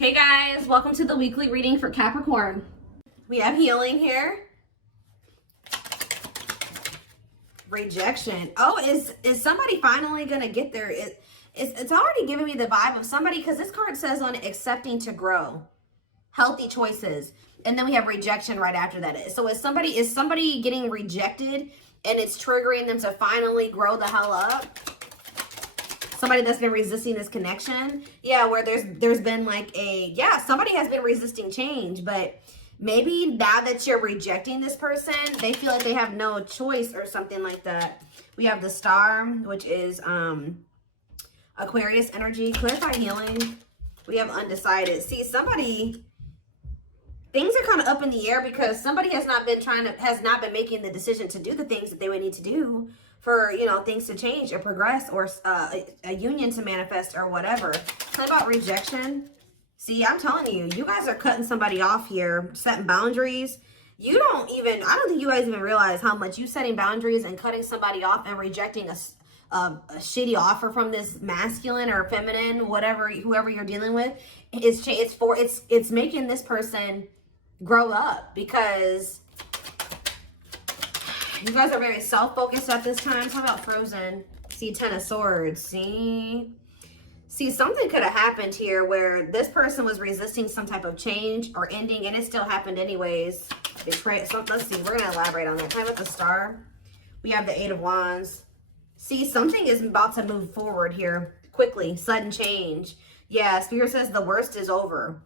Hey guys, welcome to the weekly reading for Capricorn. We have healing here. Rejection. Oh, is somebody finally gonna get there? It's already giving me the vibe of somebody, because this card says on accepting to grow, healthy choices, and then we have rejection right after that. So is somebody getting rejected and it's triggering them to finally grow the hell up? Somebody that's been resisting this connection. Yeah, where there's been like somebody has been resisting change, but maybe now that you're rejecting this person, they feel like they have no choice or something like that. We have the Star, which is Aquarius energy. Clarify healing. We have undecided. See, things are kind of up in the air because somebody has not been making the decision to do the things that they would need to do for, things to change or progress, or a union to manifest or whatever. Tell me about rejection. See, I'm telling you, you guys are cutting somebody off here, setting boundaries. I don't think you guys even realize how much you setting boundaries and cutting somebody off and rejecting a shitty offer from this masculine or feminine, whoever you're dealing with. It's making this person grow up, because you guys are very self-focused at this time. Talk about Frozen. See, Ten of Swords. See, something could have happened here where this person was resisting some type of change or ending, and it still happened anyways. Betrayal. So let's see. We're going to elaborate on that. Time with the Star. We have the Eight of Wands. See, something is about to move forward here quickly. Sudden change. Yeah, Spirit says the worst is over.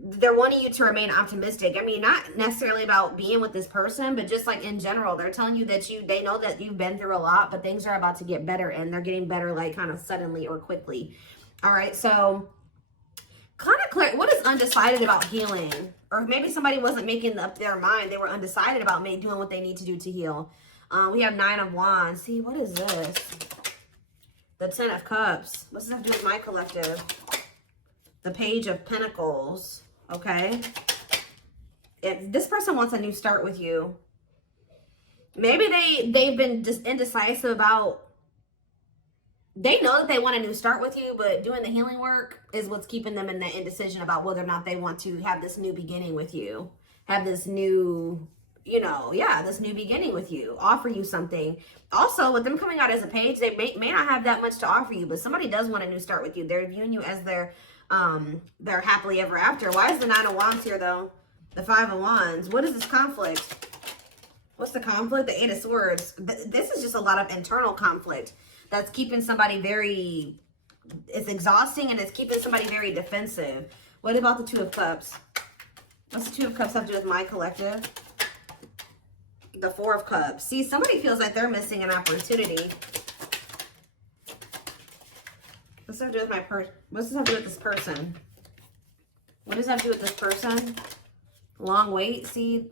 They're wanting you to remain optimistic. I mean, not necessarily about being with this person, but just like in general, they're telling you that they know that you've been through a lot, but things are about to get better, and they're getting better like kind of suddenly or quickly. All right, so kind of clear. What is undecided about healing? Or maybe somebody wasn't making up their mind. They were undecided about doing what they need to do to heal. We have Nine of Wands. See, what is this? The Ten of Cups. What's this have to do with my collective? The Page of Pentacles. Okay. If this person wants a new start with you, maybe they've been just indecisive about, they know that they want a new start with you, but doing the healing work is what's keeping them in the indecision about whether or not they want to have this new beginning with you, have this new, this new beginning with you, offer you something. Also, with them coming out as a page, they may not have that much to offer you, but somebody does want a new start with you. They're viewing you as their happily ever after. Why is the Nine of Wands here though? The Five of Wands. What is this conflict? What's the conflict? The Eight of Swords. This is just a lot of internal conflict that's keeping somebody it's exhausting, and it's keeping somebody very defensive. What about the Two of Cups? What's the Two of Cups have to do with my collective? The Four of Cups. See, somebody feels like they're missing an opportunity. What's that have to do with my person? What's this have to do with this person? What does that have to do with this person? Long wait. See,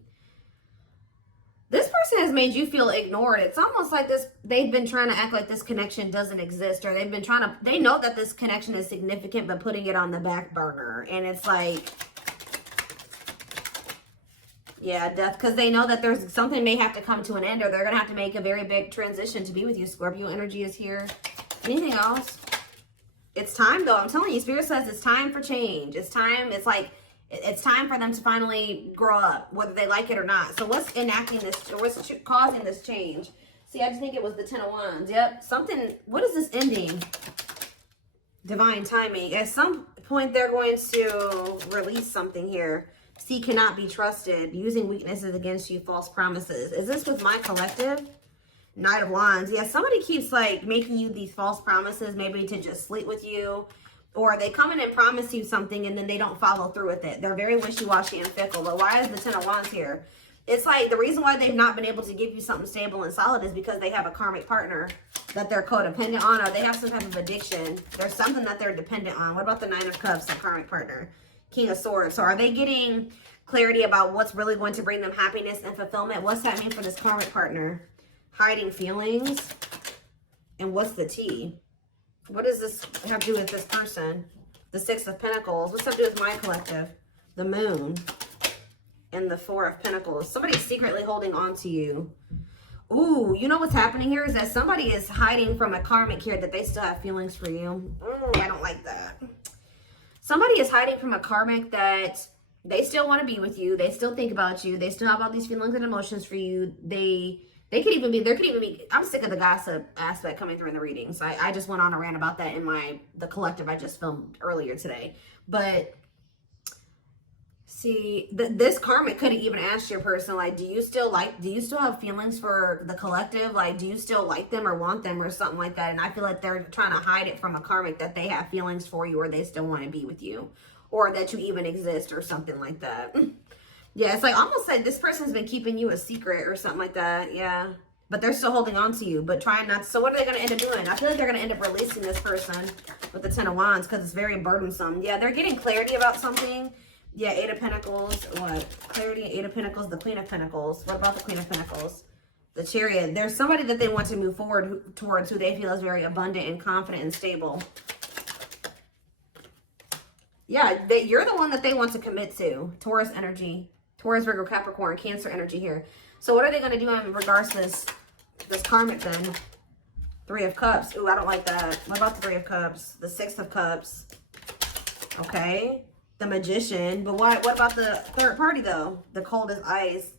this person has made you feel ignored. It's almost like they've been trying to act like this connection doesn't exist, or they know that this connection is significant, but putting it on the back burner. And it's like, yeah, death, because they know that there's something may have to come to an end, or they're going to have to make a very big transition to be with you. Scorpio energy is here. Anything else? It's time, though. I'm telling you, Spirit says it's time for change. It's time. It's like, it's time for them to finally grow up, whether they like it or not. So what's enacting this, or what's causing this change? See, I just think it was the Ten of Wands. Yep. Something, what is this ending? Divine timing. At some point, they're going to release something here. See, cannot be trusted. Using weaknesses against you, false promises. Is this with my collective? Knight of Wands. Yeah, somebody keeps like making you these false promises, maybe to just sleep with you, or they come in and promise you something and then they don't follow through with it. They're very wishy-washy and fickle. But why is the Ten of Wands here? It's like the reason why they've not been able to give you something stable and solid is because they have a karmic partner that they're codependent on, or they have some type of addiction. There's something that they're dependent on. What about the Nine of Cups, the karmic partner? King of Swords. So are they getting clarity about what's really going to bring them happiness and fulfillment? What's that mean for this karmic partner? Hiding feelings. And what's the T? What does this have to do with this person? The Six of Pentacles. What's that to do with my collective? The Moon. And the Four of Pentacles. Somebody's secretly holding on to you. Ooh, you know what's happening here is that somebody is hiding from a karmic here that they still have feelings for you. I don't like that. Somebody is hiding from a karmic that they still want to be with you. They still think about you. They still have all these feelings and emotions for you. They could even be, there could even be, I'm sick of the gossip aspect coming through in the readings. I just went on a rant about that in the collective I just filmed earlier today. But see, this karmic could have even asked your person, like, do you still have feelings for the collective? Like, do you still like them or want them or something like that? And I feel like they're trying to hide it from a karmic that they have feelings for you or they still want to be with you or that you even exist or something like that. Yeah, it's like almost like this person's been keeping you a secret or something like that. Yeah, but they're still holding on to you, but trying not to. So what are they going to end up doing? I feel like they're going to end up releasing this person with the Ten of Wands because it's very burdensome. Yeah, they're getting clarity about something. Yeah, Eight of Pentacles. What? Clarity, Eight of Pentacles, the Queen of Pentacles. What about the Queen of Pentacles? The Chariot. There's somebody that they want to move forward towards who they feel is very abundant and confident and stable. Yeah, you're the one that they want to commit to. Taurus energy. Taurus, Virgo, Capricorn, Cancer energy here. So what are they going to do in regards to this karmic then? Three of Cups. Ooh, I don't like that. What about the Three of Cups? The Six of Cups. Okay. The Magician. But what about the third party though? The Cold as Ice.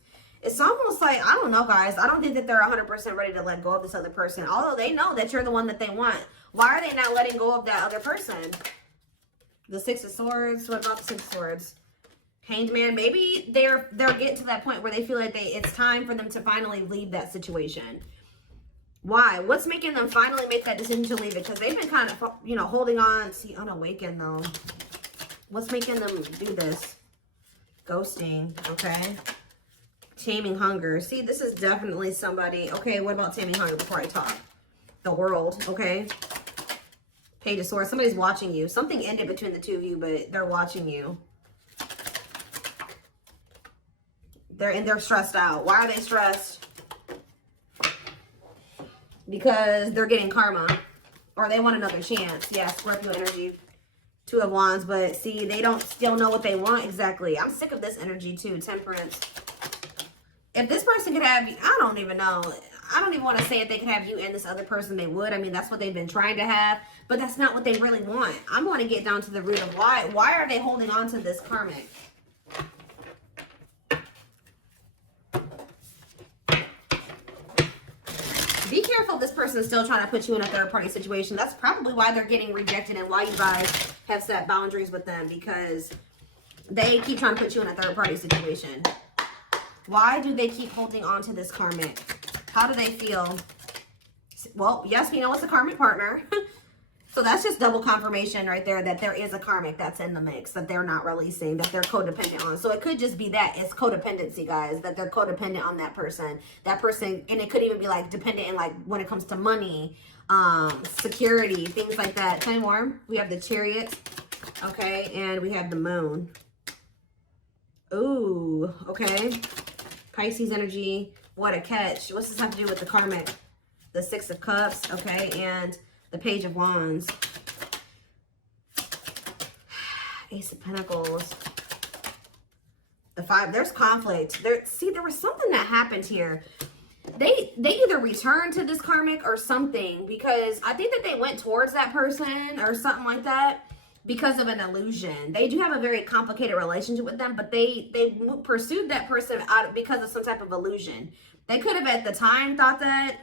It's almost like, I don't know, guys. I don't think that they're 100% ready to let go of this other person. Although they know that you're the one that they want. Why are they not letting go of that other person? The Six of Swords. What about the Six of Swords? Hanged Man. Maybe they're getting to that point where they feel like it's time for them to finally leave that situation. Why? What's making them finally make that decision to leave it? Because they've been kind of, you know, holding on. See, unawakened though. What's making them do this? Ghosting. Okay. Taming Hunger. See, this is definitely somebody. Okay, what about Taming Hunger before I talk? The World. Okay. Page of Swords. Somebody's watching you. Something ended between the two of you, but they're watching you. They're stressed out. Why are they stressed? Because they're getting karma. Or they want another chance. Yeah, Scorpio energy. Two of Wands. But see, they don't still know what they want exactly. I'm sick of this energy too. Temperance. If this person could have you, I don't even know. I don't even want to say if they could have you and this other person, they would. I mean, that's what they've been trying to have. But that's not what they really want. I'm going to get down to the root of why. Why are they holding on to this karmic? Be careful if this person is still trying to put you in a third-party situation. That's probably why they're getting rejected and why you guys have set boundaries with them, because they keep trying to put you in a third-party situation. Why do they keep holding on to this karmic? How do they feel? Well, yes, we know it's a karmic partner. So that's just double confirmation right there that there is a karmic that's in the mix that they're not releasing, that they're codependent on. So it could just be that it's codependency, guys, that they're codependent on that person. That person, and it could even be like dependent in like when it comes to money, security, things like that. Tell me more. We have the Chariot, okay, and we have the Moon. Ooh, okay. Pisces energy. What a catch. What's this have to do with the karmic? The Six of Cups, okay, and the Page of Wands. Ace of Pentacles. The Five. There's conflict. See, there was something that happened here. They either returned to this karmic or something, because I think that they went towards that person or something like that because of an illusion. They do have a very complicated relationship with them, but they pursued that person because of some type of illusion. They could have at the time thought that.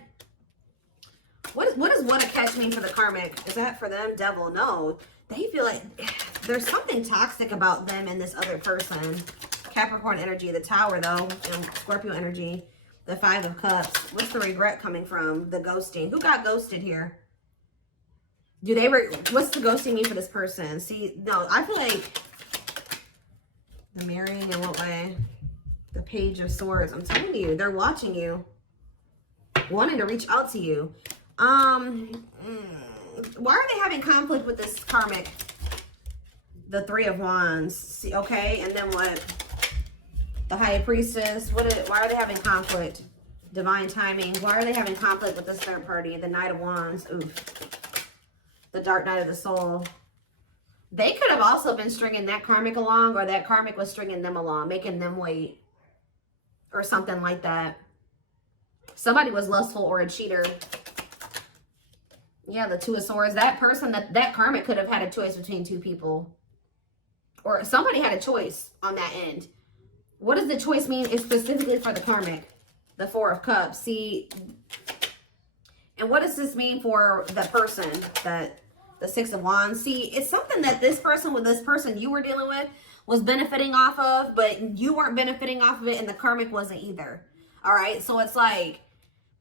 What does what a catch mean for the karmic? Is that for them? Devil? No. They feel like there's something toxic about them and this other person. Capricorn energy, the Tower though, and Scorpio energy, the Five of Cups. What's the regret coming from? The ghosting. Who got ghosted here? What's the ghosting mean for this person? See, no, I feel like the marrying in what way? The Page of Swords. I'm telling you, they're watching you, wanting to reach out to you. Why are they having conflict with this karmic? The Three of Wands. See, okay, and then what? The High Priestess. Why are they having conflict? Divine Timing. Why are they having conflict with this third party? The Knight of Wands. Oof. The Dark Night of the Soul. They could have also been stringing that karmic along, or that karmic was stringing them along, making them wait, or something like that. Somebody was lustful or a cheater. Yeah, the Two of Swords. That person, that karmic could have had a choice between two people. or somebody had a choice on that end. What does the choice mean? It's specifically for the karmic, the Four of Cups. See, and what does this mean for the person, that the Six of Wands? See, it's something that this person with this person you were dealing with was benefiting off of, but you weren't benefiting off of it, and the karmic wasn't either. All right, so it's like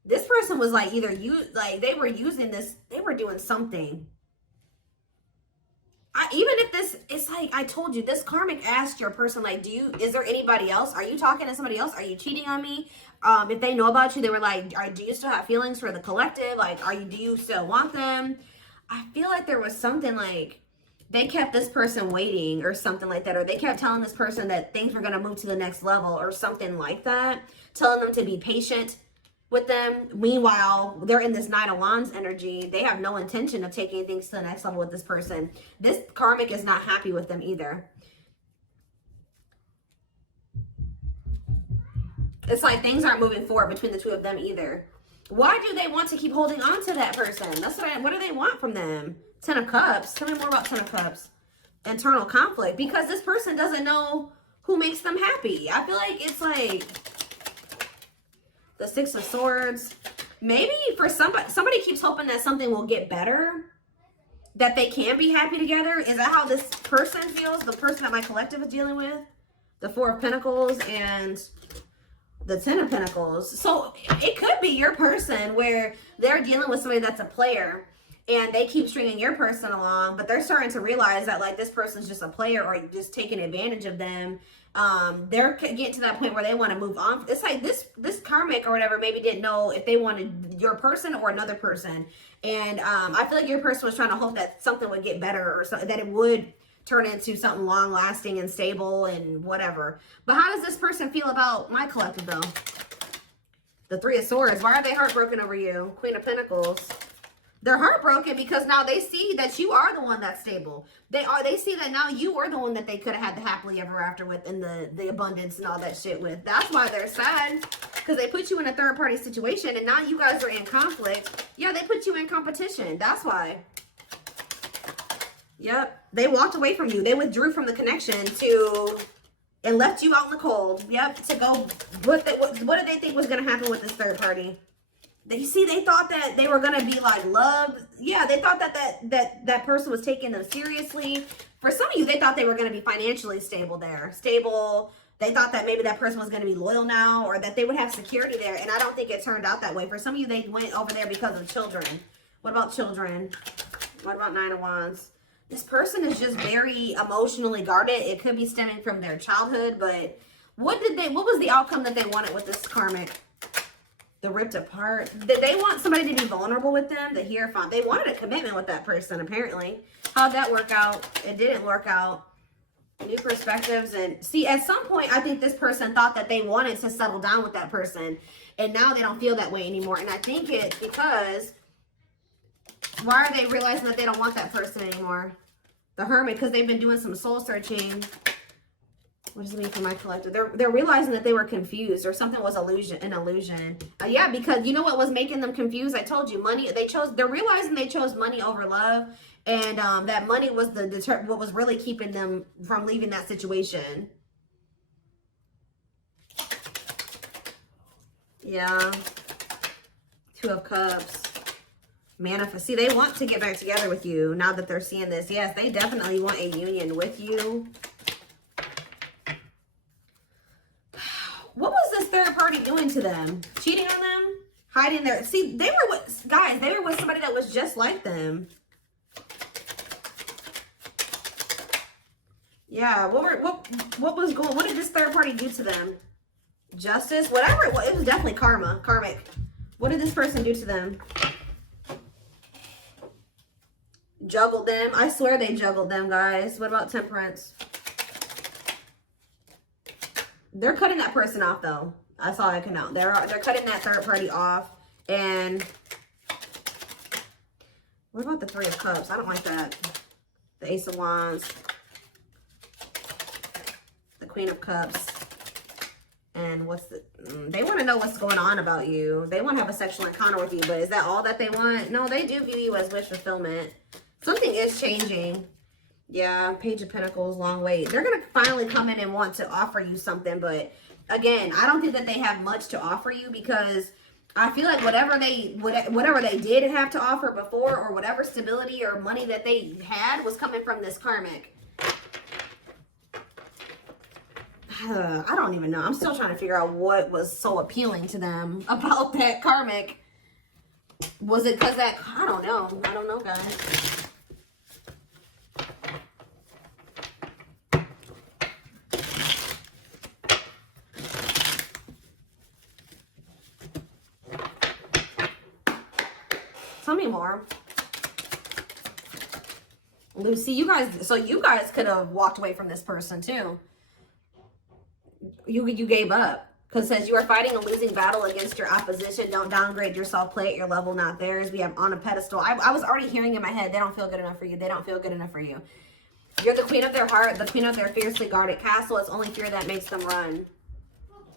this person was like either they were using this, they were doing something. Even if this, it's like I told you, this karmic asked your person, like, is there anybody else? Are you talking to somebody else? Are you cheating on me? If they know about you, they were like, do you still have feelings for the collective? Like, do you still want them? I feel like there was something like they kept this person waiting or something like that, or they kept telling this person that things were going to move to the next level or something like that, telling them to be patient with them. Meanwhile, they're in this Nine of Wands energy. They have no intention of taking things to the next level with this person. This karmic is not happy with them either. It's like things aren't moving forward between the two of them either. Why do they want to keep holding on to that person? That's what do they want from them? Ten of Cups. Tell me more about Ten of Cups. Internal conflict. Because this person doesn't know who makes them happy. I feel like it's like the Six of Swords. Maybe for somebody keeps hoping that something will get better, that they can be happy together. Is that how this person feels? The person that my collective is dealing with? The Four of Pentacles and the Ten of Pentacles. So it could be your person where they're dealing with somebody that's a player and they keep stringing your person along, but they're starting to realize that like this person's just a player or just taking advantage of them. They're getting to that point where they want to move on. It's like this karmic or whatever maybe didn't know if they wanted your person or another person. And I feel like your person was trying to hope that something would get better or something, that it would turn into something long lasting and stable and whatever. But how does this person feel about my collective though? The Three of Swords. Why are they heartbroken over you? Queen of Pentacles. They're heartbroken because now they see that you are the one that's stable. They see that now you are the one that they could have had the happily ever after with and the abundance and all that shit with. That's why they're sad. Because they put you in a third party situation and now you guys are in conflict. Yeah, they put you in competition. That's why. Yep. They walked away from you. They withdrew from the connection and left you out in the cold. Yep. To go, what did they think was going to happen with this third party? They thought that they were going to be like loved. Yeah, they thought that person was taking them seriously. For some of you, they thought they were going to be financially stable there. Stable. They thought that maybe that person was going to be loyal now or that they would have security there. And I don't think it turned out that way. For some of you, they went over there because of children. What about children? What about Nine of Wands? This person is just very emotionally guarded. It could be stemming from their childhood, but what was the outcome that they wanted with this karmic? The ripped apart. Did they want somebody to be vulnerable with them? The Hierophant. They wanted a commitment with that person, apparently. How'd that work out? It didn't work out. New perspectives. And see, at some point, I think this person thought that they wanted to settle down with that person. And now they don't feel that way anymore. And I think it's because, why are they realizing that they don't want that person anymore? The Hermit, because they've been doing some soul searching. What does it mean for my collective? They're realizing that they were confused or something was an illusion. Yeah, because you know what was making them confused? I told you, money. They're realizing they chose money over love, and that money was what was really keeping them from leaving that situation. Yeah. Two of Cups. Manifest. See, they want to get back together with you now that they're seeing this. Yes, they definitely want a union with you. What was this third party doing to them? Cheating on them? Hiding their... See, they were with... Guys, they were with somebody that was just like them. Yeah, what was going... What did this third party do to them? Justice? Whatever it was. It was definitely karma. Karmic. What did this person do to them? Juggled them. I swear they juggled them, guys. What about Temperance? They're cutting that person off, though. That's all I can know. They're cutting that third party off. And what about the Three of Cups? I don't like that. The Ace of Wands. The Queen of Cups. And what's the... they want to know what's going on about you. They want to have a sexual encounter with you. But is that all that they want? No, they do view you as wish fulfillment. Something is changing. Yeah, Page of Pentacles, long wait. They're going to finally come in and want to offer you something. But again, I don't think that they have much to offer you, because I feel like whatever they did have to offer before, or whatever stability or money that they had, was coming from this karmic. I don't even know. I'm still trying to figure out what was so appealing to them about that karmic. Was it because that, I don't know. I don't know, guys. Tell me more. Lucy, you guys could have walked away from this person too. You gave up. Because it says you are fighting a losing battle against your opposition. Don't downgrade yourself. Play at your level, not theirs. We have on a pedestal. I was already hearing in my head, they don't feel good enough for you. They don't feel good enough for you. You're the queen of their heart, the queen of their fiercely guarded castle. It's only fear that makes them run.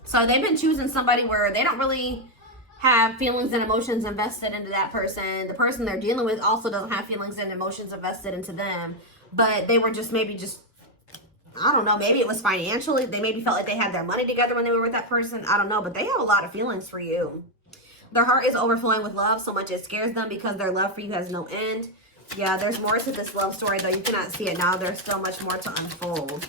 So they've been choosing somebody where they don't really have feelings and emotions invested into that person. The person they're dealing with also doesn't have feelings and emotions invested into them. But they were just I don't know, maybe it was financially. They maybe felt like they had their money together when they were with that person. I don't know, but they have a lot of feelings for you. Their heart is overflowing with love so much it scares them, because their love for you has no end. Yeah, there's more to this love story, though. You cannot see it now. There's still much more to unfold.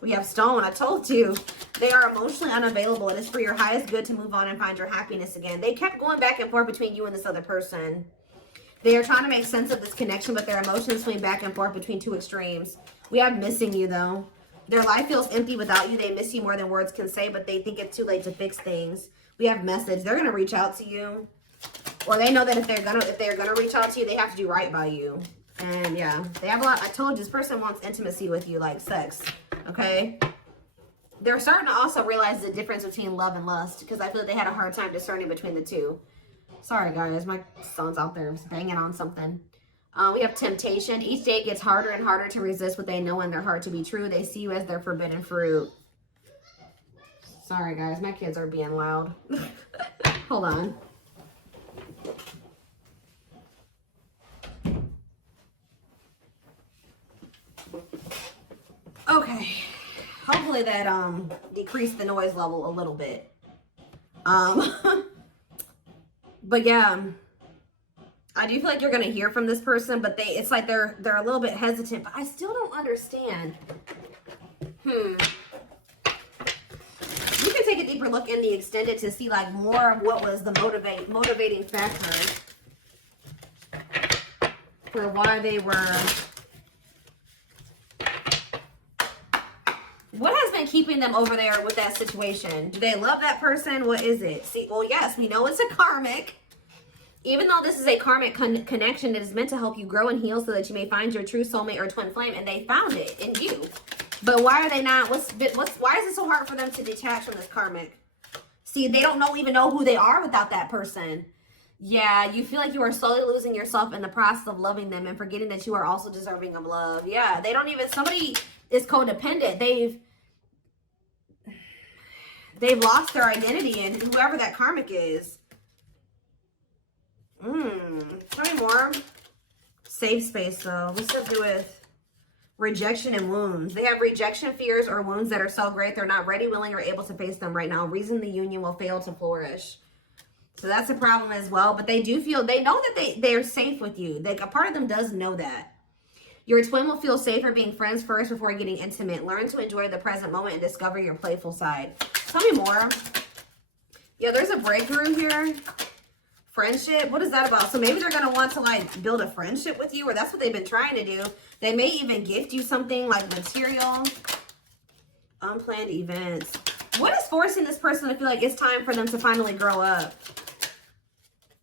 We have Stone. I told you. They are emotionally unavailable. It is for your highest good to move on and find your happiness again. They kept going back and forth between you and this other person. They are trying to make sense of this connection, but their emotions swing back and forth between two extremes. We have missing you, though. Their life feels empty without you. They miss you more than words can say, but they think it's too late to fix things. We have message. They're gonna reach out to you, or they know that if they're gonna reach out to you, they have to do right by you. And yeah, they have a lot. I told you, this person wants intimacy with you, like sex. Okay. They're starting to also realize the difference between love and lust, because I feel like they had a hard time discerning between the two. Sorry, guys. My son's out there banging on something. We have temptation. Each day gets harder and harder to resist what they know in their heart to be true. They see you as their forbidden fruit. Sorry, guys. My kids are being loud. Hold on. Okay. Hopefully that decreased the noise level a little bit. But yeah, I do feel like you're gonna hear from this person, but it's like they're a little bit hesitant. But I still don't understand. You can take a deeper look in the extended to see like more of what was the motivating factor for why they were. What has been keeping them over there with that situation? Do they love that person? What is it? See, well, yes, we know it's a karmic. Even though this is a karmic connection, it is meant to help you grow and heal so that you may find your true soulmate or twin flame, and they found it in you. But why are they not? Why is it so hard for them to detach from this karmic? See, they don't even know who they are without that person. Yeah, you feel like you are slowly losing yourself in the process of loving them and forgetting that you are also deserving of love. Yeah, they don't even, somebody is codependent. They've lost their identity in whoever that karmic is. Tell me more. Safe space, though. What's to do with rejection and wounds? They have rejection fears or wounds that are so great they're not ready, willing, or able to face them right now. Reason the union will fail to flourish. So that's a problem as well. But they do feel, they know that they're safe with you. A part of them does know that. Your twin will feel safer being friends first before getting intimate. Learn to enjoy the present moment and discover your playful side. Tell me more. Yeah, there's a breakthrough here. Friendship. What is that about? So maybe they're going to want to like build a friendship with you, or that's what they've been trying to do. They may even gift you something like material. Unplanned events. What is forcing this person to feel like it's time for them to finally grow up?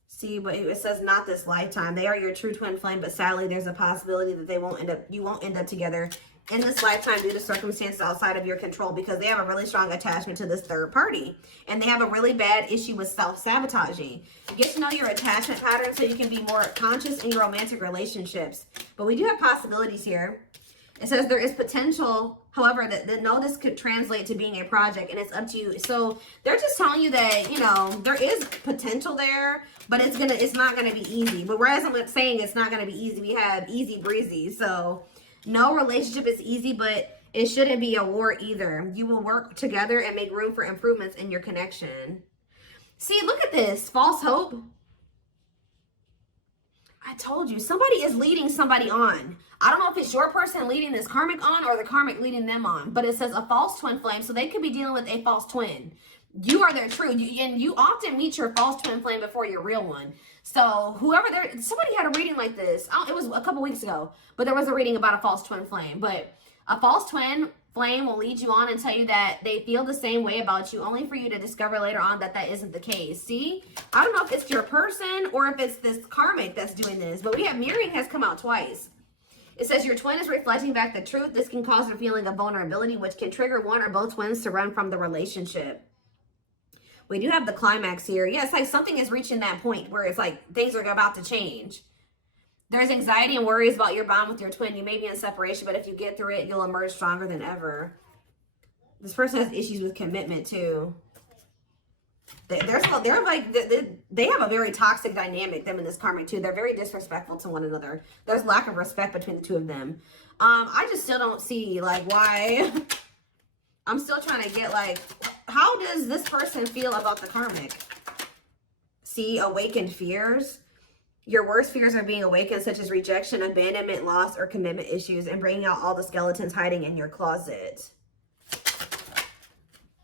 See, but it says not this lifetime. They are your true twin flame, but sadly there's a possibility that you won't end up together in this lifetime due to circumstances outside of your control, because they have a really strong attachment to this third party, and they have a really bad issue with self-sabotaging. Get to know your attachment pattern so you can be more conscious in your romantic relationships. But we do have possibilities here. It says there is potential, however, that no, this could translate to being a project, and it's up to you. So they're just telling you that, you know, there is potential there, but it's not gonna be easy. But whereas I'm saying it's not gonna be easy, we have easy breezy. So no relationship is easy, but it shouldn't be a war either. You will work together and make room for improvements in your connection. See, look at this, false hope. I told you, somebody is leading somebody on. I don't know if it's your person leading this karmic on or the karmic leading them on, but it says a false twin flame, so they could be dealing with a false twin. You are their true, and you often meet your false twin flame before your real one. So whoever somebody had a reading like this. It was a couple weeks ago, but there was a reading about a false twin flame. But a false twin flame will lead you on and tell you that they feel the same way about you, only for you to discover later on that that isn't the case. See, I don't know if it's your person or if it's this karmic that's doing this, but we have mirroring has come out twice. It says your twin is reflecting back the truth. This can cause a feeling of vulnerability, which can trigger one or both twins to run from the relationship. We do have the climax here. Yeah, it's like something is reaching that point where it's like things are about to change. There's anxiety and worries about your bond with your twin. You may be in separation, but if you get through it, you'll emerge stronger than ever. This person has issues with commitment too. They have a very toxic dynamic, them and this karmic too. They're very disrespectful to one another. There's lack of respect between the two of them. I just still don't see like why. I'm still trying to get like, how does this person feel about the karmic? See, awakened fears. Your worst fears are being awakened, such as rejection, abandonment, loss, or commitment issues, and bringing out all the skeletons hiding in your closet.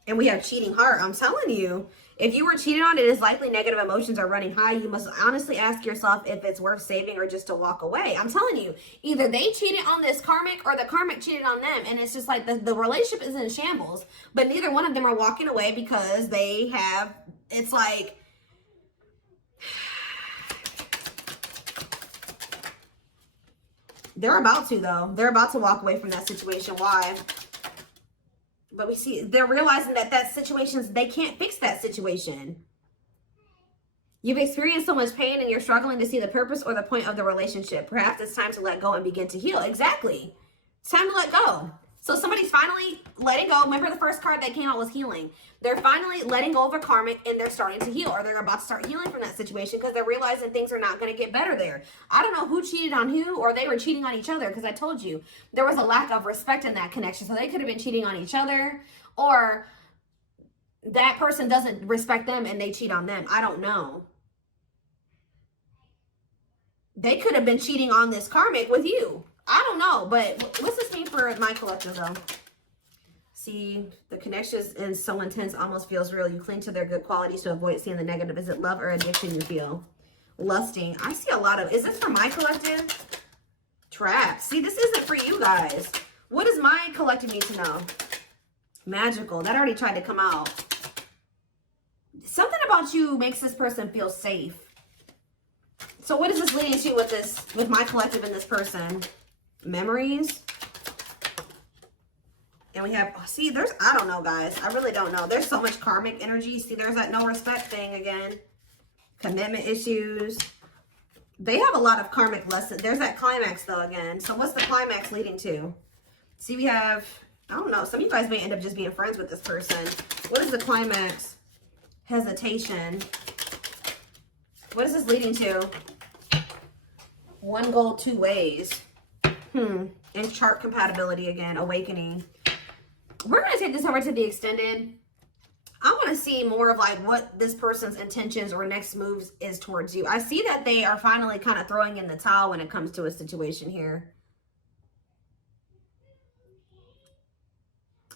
And we have cheating heart. I'm telling you, if you were cheated on, it is likely negative emotions are running high. You must honestly ask yourself if it's worth saving or just to walk away. I'm telling you, either they cheated on this karmic or the karmic cheated on them. And it's just like the relationship is in shambles, but neither one of them are walking away because they have, it's like, they're about to, though. They're about to walk away from that situation. Why? But we see they're realizing that situations, they can't fix that situation. You've experienced so much pain and you're struggling to see the purpose or the point of the relationship. Perhaps it's time to let go and begin to heal. Exactly. It's time to let go. So somebody's finally letting go. Remember the first card that came out was healing. They're finally letting go of a karmic and they're starting to heal, or they're about to start healing from that situation because they're realizing things are not going to get better there. I don't know who cheated on who, or they were cheating on each other, because I told you there was a lack of respect in that connection. So they could have been cheating on each other, or that person doesn't respect them and they cheat on them. I don't know. They could have been cheating on this karmic with you. I don't know, but what's this mean for my collective though? See, the connection is so intense, almost feels real. You cling to their good qualities to avoid seeing the negative. Is it love or addiction you feel? Lusting. I see a lot of, is this for my collective? Trap. See, this isn't for you guys. What does my collective need to know? Magical. That already tried to come out. Something about you makes this person feel safe. So what is this leading to with my collective and this person? Memories. And we have, see, I don't know, guys. I really don't know. There's so much karmic energy. See, there's that no respect thing again. Commitment issues. They have a lot of karmic lessons. There's that climax, though, again. So what's the climax leading to? See, we have, I don't know. Some of you guys may end up just being friends with this person. What is the climax? Hesitation. What is this leading to? One goal, two ways. And chart compatibility again. Awakening. We're going to take this over to the extended. I want to see more of like what this person's intentions or next moves is towards you. I see that they are finally kind of throwing in the towel when it comes to a situation here.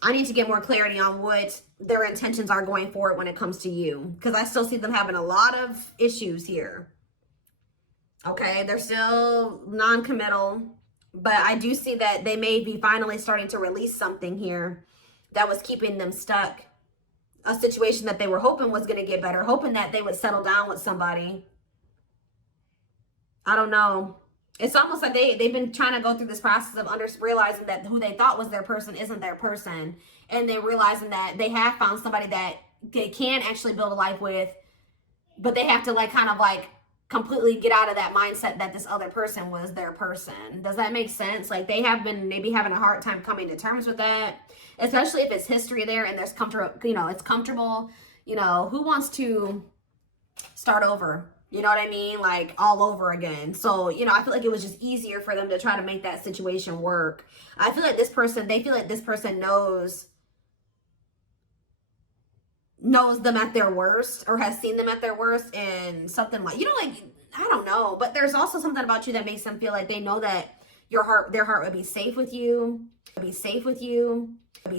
I need to get more clarity on what their intentions are going forward when it comes to you, because I still see them having a lot of issues here. Okay, they're still non-committal, but I do see that they may be finally starting to release something here that was keeping them stuck. A situation that they were hoping was going to get better, hoping that they would settle down with somebody. I don't know. It's almost like they've been trying to go through this process of realizing that who they thought was their person isn't their person. And they're realizing that they have found somebody that they can actually build a life with, but they have to like kind of like completely get out of that mindset that this other person was their person. Does that make sense? Like, they have been maybe having a hard time coming to terms with that, especially if it's history there and there's comfortable, you know, it's comfortable. You know, who wants to start over? You know what I mean? Like, all over again. So, you know, I feel like it was just easier for them to try to make that situation work. I feel like this person, they feel like this person knows them at their worst, or has seen them at their worst, and something like, you know, like, I don't know, but there's also something about you that makes them feel like they know that their heart would be safe with you,